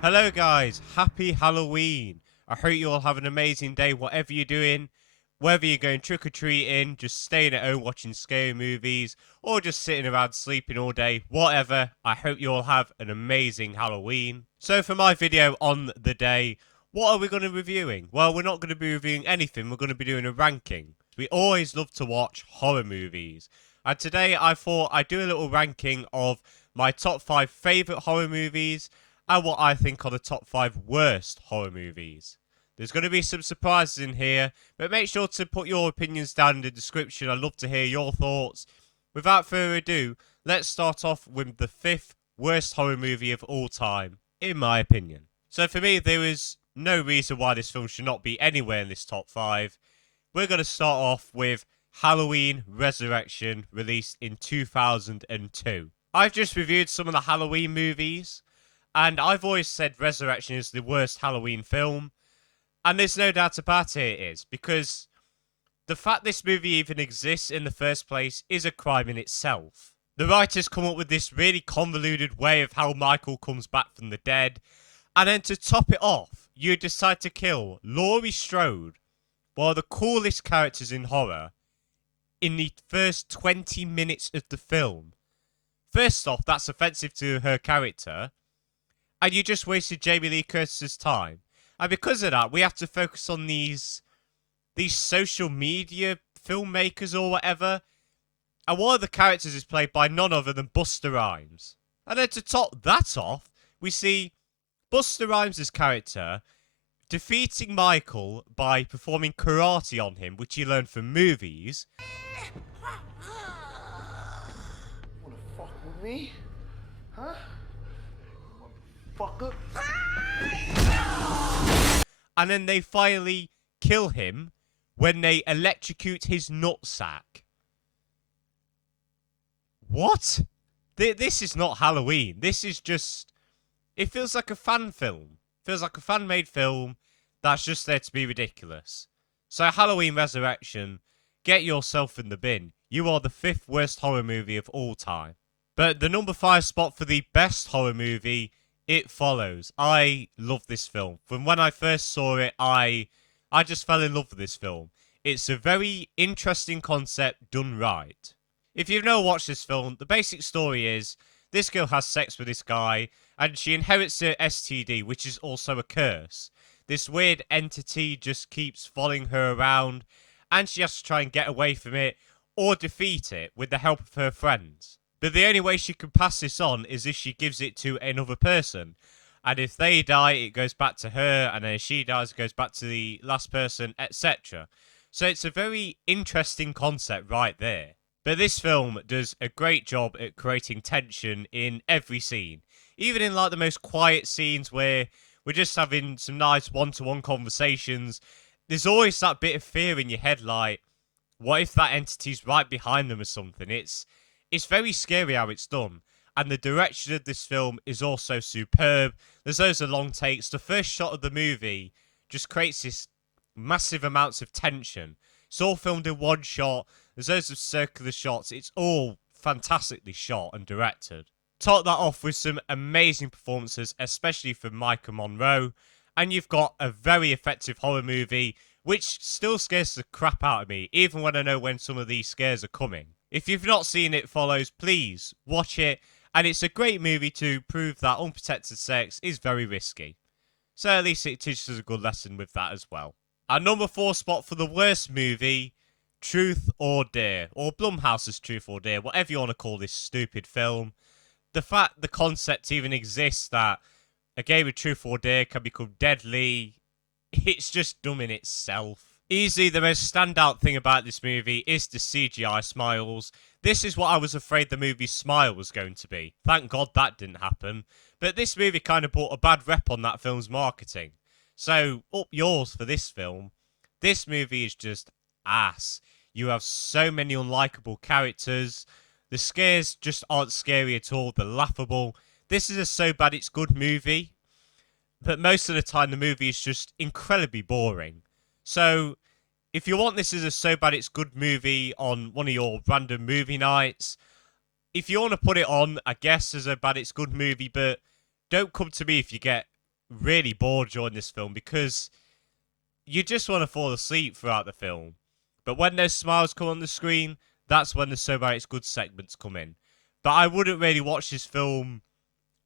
Hello guys, happy Halloween. I hope you all have an amazing day whatever you're doing. Whether you're going trick-or-treating, just staying at home watching scary movies, or just sitting around sleeping all day, whatever, I hope you all have an amazing Halloween. So for my video on the day, what are we going to be reviewing? Well, we're not going to be reviewing anything, we're going to be doing a ranking. We always love to watch horror movies. And today I thought I'd do a little ranking of my top 5 favourite horror movies and what I think are the top 5 worst horror movies. There's going to be some surprises in here, but make sure to put your opinions down in the description. I'd love to hear your thoughts. Without further ado, let's start off with the 5th worst horror movie of all time, in my opinion. So for me, there is no reason why this film should not be anywhere in this top 5. We're going to start off with Halloween Resurrection, released in 2002. I've just reviewed some of the Halloween movies, and I've always said Resurrection is the worst Halloween film. And there's no doubt about it is, because the fact this movie even exists in the first place is a crime in itself. The writers come up with this really convoluted way of how Michael comes back from the dead, and then to top it off, you decide to kill Laurie Strode, one of the coolest characters in horror, in the first 20 minutes of the film. First off, that's offensive to her character, and you just wasted Jamie Lee Curtis's time. And because of that, we have to focus on these social media filmmakers or whatever. And one of the characters is played by none other than Busta Rhymes. And then to top that off, we see Busta Rhymes' character defeating Michael by performing karate on him, which he learned from movies. Wanna fuck with me? Huh? Motherfucker. And then they finally kill him when they electrocute his nutsack. What? This is not Halloween. This is just... It feels like a fan film. It feels like a fan-made film that's just there to be ridiculous. So Halloween Resurrection, get yourself in the bin. You are the 5th worst horror movie of all time. But the number 5 spot for the best horror movie, It Follows. I love this film. From when I first saw it, I just fell in love with this film. It's a very interesting concept done right. If you've never watched this film, the basic story is this girl has sex with this guy and she inherits her STD, which is also a curse. This weird entity just keeps following her around and she has to try and get away from it or defeat it with the help of her friends. But the only way she can pass this on is if she gives it to another person. And if they die, it goes back to her. And then if she dies, it goes back to the last person, etc. So it's a very interesting concept right there. But this film does a great job at creating tension in every scene. Even in like the most quiet scenes where we're just having some nice one-to-one conversations, there's always that bit of fear in your head like, what if that entity's right behind them or something? It's very scary how it's done. And the direction of this film is also superb. There's loads of long takes. The first shot of the movie just creates this massive amounts of tension. It's all filmed in one shot. There's loads of circular shots. It's all fantastically shot and directed. Top that off with some amazing performances, especially from Micah Monroe. And you've got a very effective horror movie, which still scares the crap out of me, even when I know when some of these scares are coming. If you've not seen It Follows, please watch it. And it's a great movie to prove that unprotected sex is very risky. So at least it teaches us a good lesson with that as well. Our number 4 spot for the worst movie, Truth or Dare. Or Blumhouse's Truth or Dare, whatever you want to call this stupid film. The fact the concept even exists that a game of Truth or Dare can become deadly, it's just dumb in itself. Easily the most standout thing about this movie is the CGI smiles. This is what I was afraid the movie's smile was going to be. Thank God that didn't happen. But this movie kind of brought a bad rep on that film's marketing. So, up yours for this film. This movie is just ass. You have so many unlikable characters. The scares just aren't scary at all. They're laughable. This is a so bad it's good movie. But most of the time the movie is just incredibly boring. So, if you want this as a so bad it's good movie on one of your random movie nights, if you want to put it on, I guess, as a bad it's good movie, but don't come to me if you get really bored during this film, because you just want to fall asleep throughout the film. But when those smiles come on the screen, that's when the so bad it's good segments come in. But I wouldn't really watch this film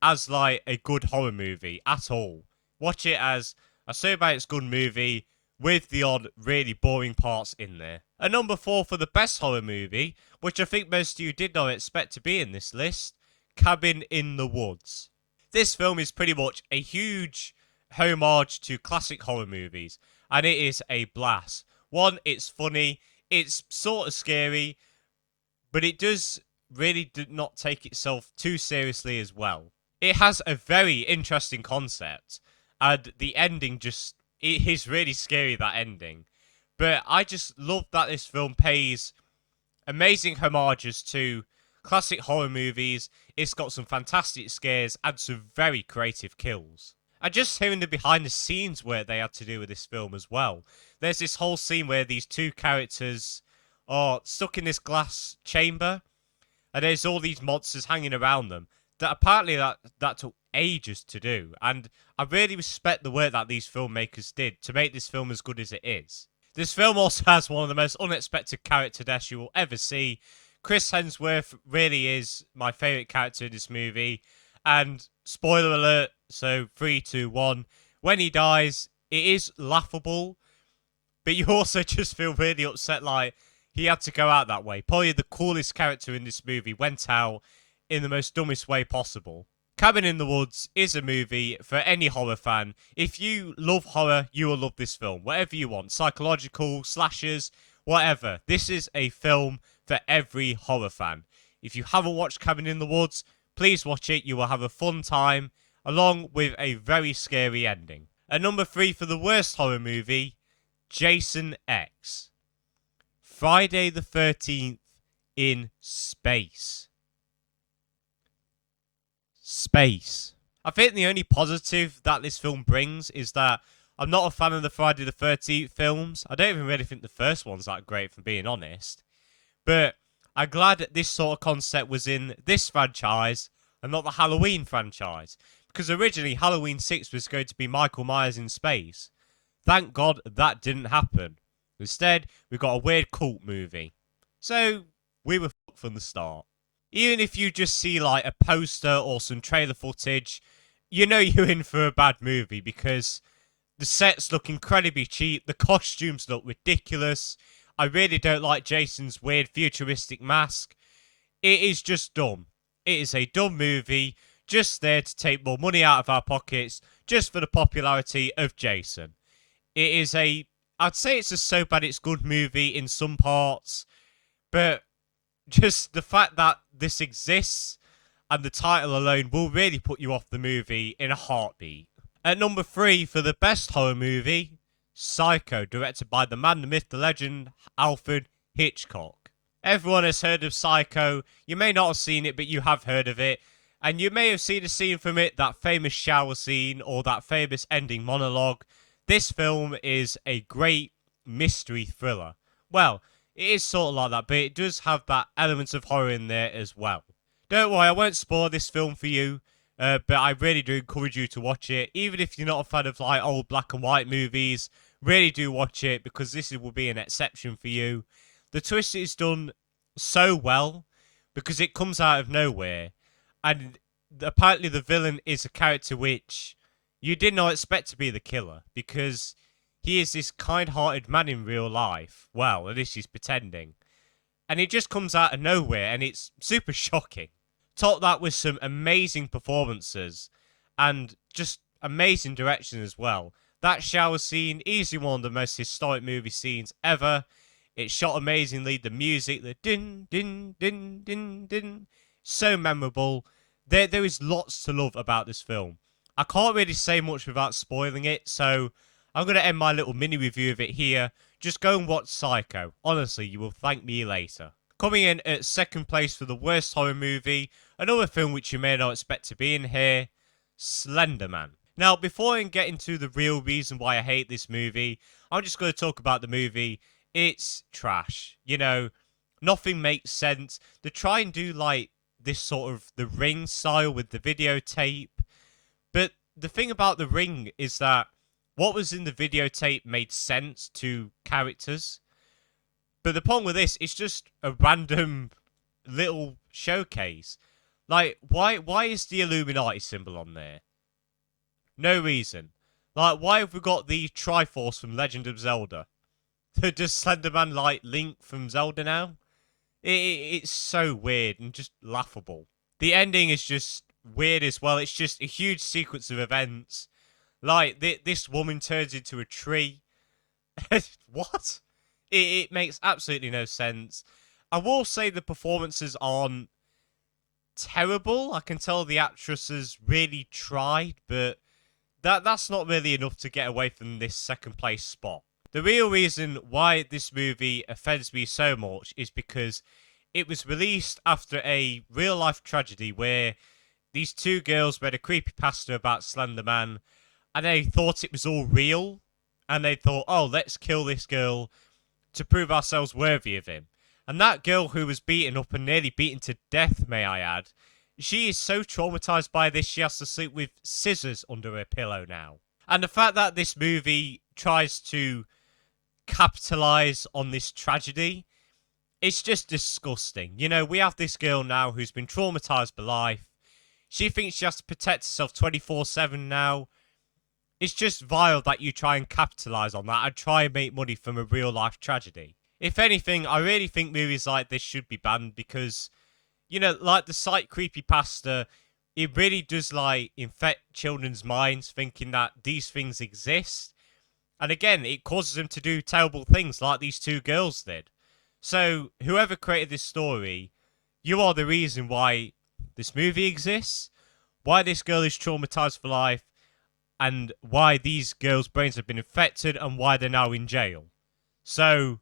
as like a good horror movie at all. Watch it as a so bad it's good movie with the odd really boring parts in there. And number 4 for the best horror movie, which I think most of you did not expect to be in this list, Cabin in the Woods. This film is pretty much a huge homage to classic horror movies, and it is a blast. One, it's funny, it's sort of scary, but it does really do not take itself too seriously as well. It has a very interesting concept, and the ending just, it is really scary, that ending. But I just love that this film pays amazing homages to classic horror movies. It's got some fantastic scares and some very creative kills. And just hearing the behind the scenes work they had to do with this film as well. There's this whole scene where these two characters are stuck in this glass chamber, and there's all these monsters hanging around them. That apparently that took ages to do, and I really respect the work that these filmmakers did to make this film as good as it is. This film also has one of the most unexpected character deaths you will ever see. Chris Hemsworth really is my favourite character in this movie, and spoiler alert, so 3, 2, 1, when he dies, it is laughable, but you also just feel really upset, like, he had to go out that way. Probably the coolest character in this movie went out in the most dumbest way possible. Cabin in the Woods is a movie for any horror fan. If you love horror, you will love this film. Whatever you want, psychological, slashers, whatever. This is a film for every horror fan. If you haven't watched Cabin in the Woods, please watch it. You will have a fun time, along with a very scary ending. At number 3 for the worst horror movie, Jason X. Friday the 13th in space. Space. I think the only positive that this film brings is that I'm not a fan of the Friday the 13th films. I don't even really think the first one's that great, for being honest. But I'm glad that this sort of concept was in this franchise and not the Halloween franchise. Because originally Halloween 6 was going to be Michael Myers in space. Thank God that didn't happen. Instead, we got a weird cult movie. So, we were fucked from the start. Even if you just see like a poster or some trailer footage, you know you're in for a bad movie, because the sets look incredibly cheap, the costumes look ridiculous. I really don't like Jason's weird futuristic mask. It is just dumb. It is a dumb movie, just there to take more money out of our pockets, just for the popularity of Jason. It is I'd say it's a so bad it's good movie in some parts, but just the fact that this exists and the title alone will really put you off the movie in a heartbeat. At number 3 for the best horror movie, Psycho, directed by the man, the myth, the legend, Alfred Hitchcock. Everyone has heard of Psycho. You may not have seen it, but you have heard of it. And you may have seen a scene from it, that famous shower scene or that famous ending monologue. This film is a great mystery thriller. Well, it is sort of like that, but it does have that element of horror in there as well. Don't worry, I won't spoil this film for you, but I really do encourage you to watch it. Even if you're not a fan of like old black and white movies, really do watch it, because this will be an exception for you. The twist is done so well because it comes out of nowhere, and apparently the villain is a character which you did not expect to be the killer, because he is this kind-hearted man in real life. Well, at least he's pretending. And it just comes out of nowhere, and it's super shocking. Top that with some amazing performances, and just amazing direction as well. That shower scene, easily one of the most historic movie scenes ever. It's shot amazingly. The music, the din, din, din, din, din. So memorable. There is lots to love about this film. I can't really say much without spoiling it, so I'm going to end my little mini review of it here. Just go and watch Psycho. Honestly, you will thank me later. Coming in at second place for the worst horror movie, another film which you may not expect to be in here, Slenderman. Now, before I get into the real reason why I hate this movie, I'm just going to talk about the movie. It's trash. You know, nothing makes sense. They try and do like this sort of the Ring style with the videotape. But the thing about the Ring is that what was in the videotape made sense to characters. But the problem with this, it's just a random little showcase. Like, why is the Illuminati symbol on there? No reason. Like, why have we got the Triforce from Legend of Zelda? Does Slenderman like Link from Zelda now? It's so weird and just laughable. The ending is just weird as well. It's just a huge sequence of events. Like, this woman turns into a tree. What? It makes absolutely no sense. I will say the performances aren't terrible. I can tell the actresses really tried, but that's not really enough to get away from this second place spot. The real reason why this movie offends me so much is because it was released after a real life tragedy where these two girls read a creepypasta about Slenderman and they thought it was all real. And they thought, oh, let's kill this girl to prove ourselves worthy of him. And that girl who was beaten up and nearly beaten to death, may I add, she is so traumatized by this she has to sleep with scissors under her pillow now. And the fact that this movie tries to capitalize on this tragedy, it's just disgusting. You know, we have this girl now who's been traumatized by life. She thinks she has to protect herself 24/7 now. It's just vile that you try and capitalize on that and try and make money from a real life tragedy. If anything, I really think movies like this should be banned because, you know, like the site creepypasta, it really does like infect children's minds thinking that these things exist. And again, it causes them to do terrible things like these two girls did. So, whoever created this story, you are the reason why this movie exists, why this girl is traumatized for life, and why these girls' brains have been infected and why they're now in jail. So,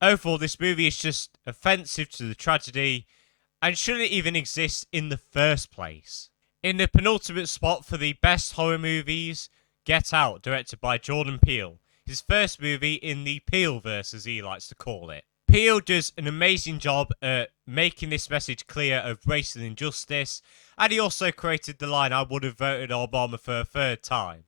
overall, this movie is just offensive to the tragedy and shouldn't even exist in the first place. In the penultimate spot for the best horror movies, Get Out, directed by Jordan Peele. His first movie in the Peeleverse, as he likes to call it. Peele does an amazing job at making this message clear of racial injustice, and he also created the line, I would have voted Obama for a third time.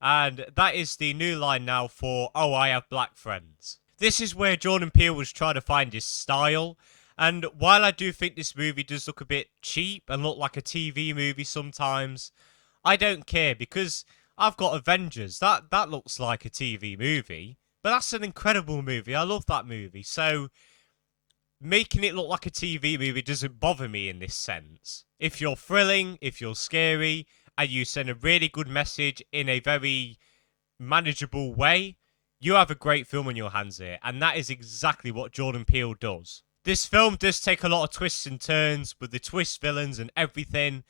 And that is the new line now for Oh, I Have Black Friends. This is where Jordan Peele was trying to find his style, and while I do think this movie does look a bit cheap and look like a TV movie sometimes, I don't care because I've got Avengers. That looks like a TV movie, but that's an incredible movie. I love that movie. So making it look like a TV movie doesn't bother me in this sense. If you're thrilling, if you're scary, and you send a really good message in a very manageable way, you have a great film on your hands here, and that is exactly what Jordan Peele does. This film does take a lot of twists and turns with the twist villains and everything.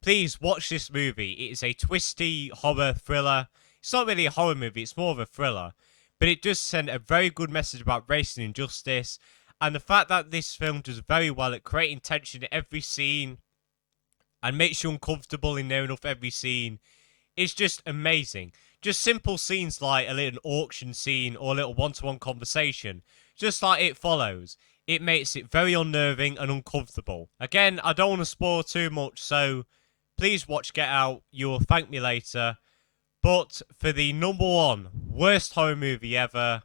Please watch this movie. It is a twisty horror thriller. It's not really a horror movie, it's more of a thriller. But it does send a very good message about race and injustice. And the fact that this film does very well at creating tension in every scene and makes you uncomfortable in near enough every scene is just amazing. Just simple scenes like a little auction scene or a little one-to-one conversation, just like It Follows. It makes it very unnerving and uncomfortable. Again, I don't want to spoil too much, so please watch Get Out. You will thank me later. But for the number one worst horror movie ever,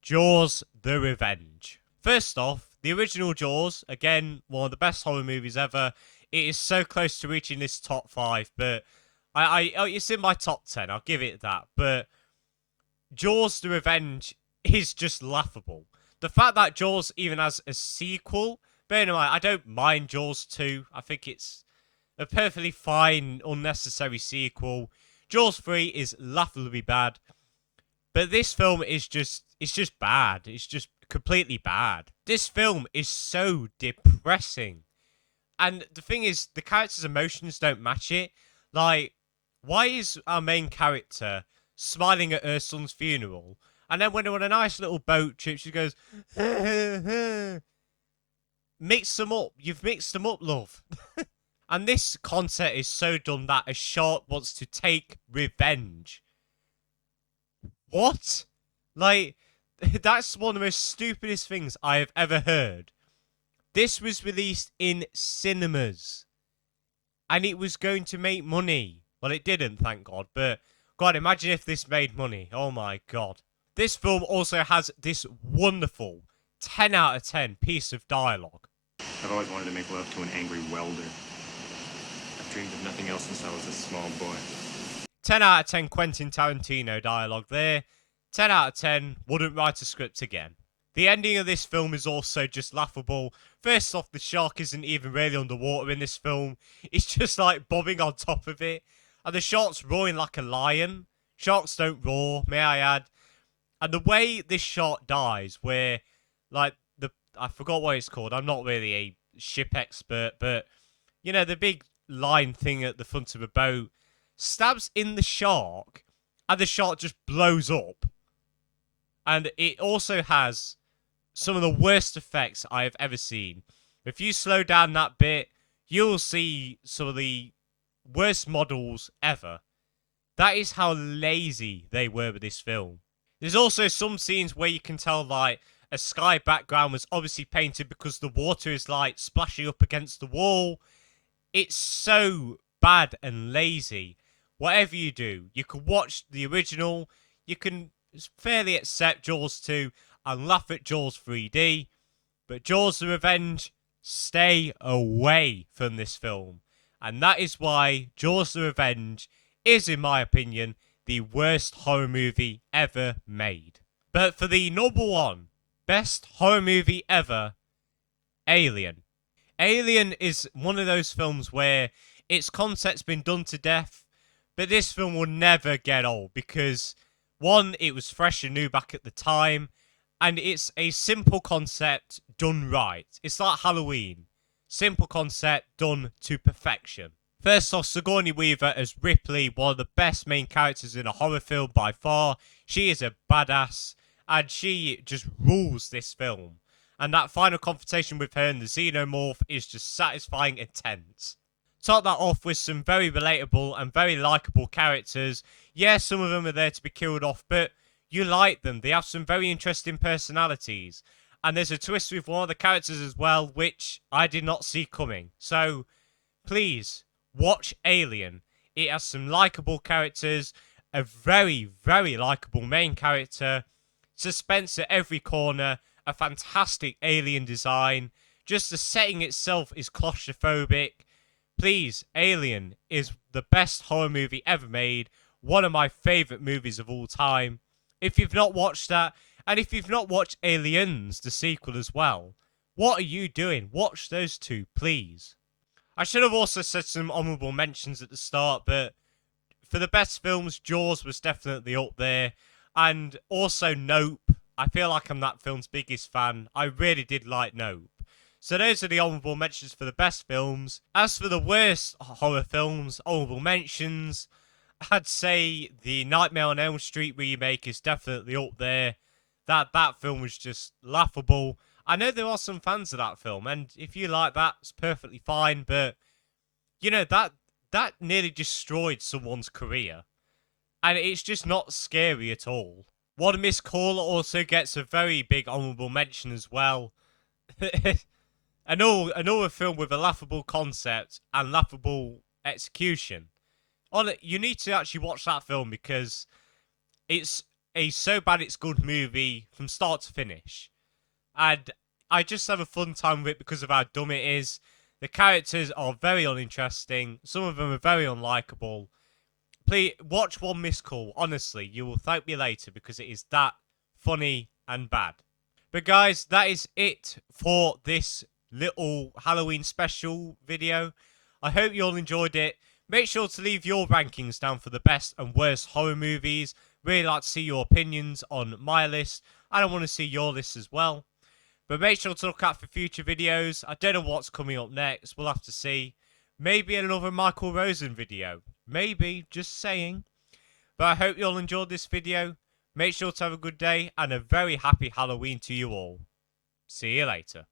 Jaws: The Revenge. First off, the original Jaws, again, one of the best horror movies ever. It is so close to reaching this top 5, but it's in my top 10. I'll give it that. But Jaws: The Revenge is just laughable. The fact that Jaws even has a sequel, bear in mind, I don't mind Jaws 2. I think it's a perfectly fine, unnecessary sequel. Jaws 3 is laughably bad. But this film is it's just bad. It's just completely bad. This film is so depressing. And the thing is, the character's emotions don't match it. Like, why is our main character smiling at her son's funeral? And then when they're on a nice little boat trip, she goes, mix them up. You've mixed them up, love. And this concept is so done that a shark wants to take revenge. What? Like, that's one of the most stupidest things I have ever heard. This was released in cinemas. And it was going to make money. Well, it didn't, thank God. But, God, imagine if this made money. Oh my God. This film also has this wonderful 10 out of 10 piece of dialogue. I've always wanted to make love to an angry welder. I've dreamed of nothing else since I was a small boy. 10 out of 10 Quentin Tarantino dialogue there. 10 out of 10 wouldn't write a script again. The ending of this film is also just laughable. First off, the shark isn't even really underwater in this film. It's just like bobbing on top of it. And the shark's roaring like a lion. Sharks don't roar, may I add. And the way this shark dies, where, like, I forgot what it's called. I'm not really a ship expert, but, you know, the big line thing at the front of a boat stabs in the shark, and the shark just blows up. And it also has some of the worst effects I have ever seen. If you slow down that bit, you'll see some of the worst models ever. That is how lazy they were with this film. There's also some scenes where you can tell, like, a sky background was obviously painted because the water is, like, splashing up against the wall. It's so bad and lazy. Whatever you do, you can watch the original, you can fairly accept Jaws 2 and laugh at Jaws 3D, but Jaws the Revenge, stay away from this film. And that is why Jaws the Revenge is, in my opinion, the worst horror movie ever made. But for the number one best horror movie ever, Alien. Alien is one of those films where its concept's been done to death, but this film will never get old because, one, it was fresh and new back at the time, and it's a simple concept done right. It's like Halloween. Simple concept done to perfection. First off, Sigourney Weaver as Ripley, one of the best main characters in a horror film by far. She is a badass, and she just rules this film. And that final confrontation with her and the Xenomorph is just satisfying and tense. Top that off with some very relatable and very likeable characters. Yeah, some of them are there to be killed off, but you like them. They have some very interesting personalities. And there's a twist with one of the characters as well, which I did not see coming. So, please, watch Alien. It has some likeable characters, a very, very likeable main character, suspense at every corner, a fantastic alien design. Just the setting itself is claustrophobic. Please, Alien is the best horror movie ever made. One of my favourite movies of all time. If you've not watched that, and if you've not watched Aliens, the sequel as well, what are you doing? Watch those two, please. I should have also said some honourable mentions at the start, but for the best films, Jaws was definitely up there. And also Nope. I feel like I'm that film's biggest fan. I really did like Nope. So those are the honourable mentions for the best films. As for the worst horror films, honourable mentions, I'd say the Nightmare on Elm Street remake is definitely up there. That film was just laughable. I know there are some fans of that film, and if you like that, it's perfectly fine, but, you know, that nearly destroyed someone's career. And it's just not scary at all. One Missed Call also gets a very big honourable mention as well. Another film with a laughable concept and laughable execution. You need to actually watch that film because it's a so bad it's good movie from start to finish. And I just have a fun time with it because of how dumb it is. The characters are very uninteresting. Some of them are very unlikable. Please watch One Missed Call. Honestly, you will thank me later because it is that funny and bad. But guys, that is it for this little Halloween special video. I hope you all enjoyed it. Make sure to leave your rankings down for the best and worst horror movies. Really like to see your opinions on my list. I want to see your list as well. But make sure to look out for future videos. I don't know what's coming up next. We'll have to see. Maybe another Michael Rosen video. Maybe, just saying. But I hope you all enjoyed this video. Make sure to have a good day and a very happy Halloween to you all. See you later.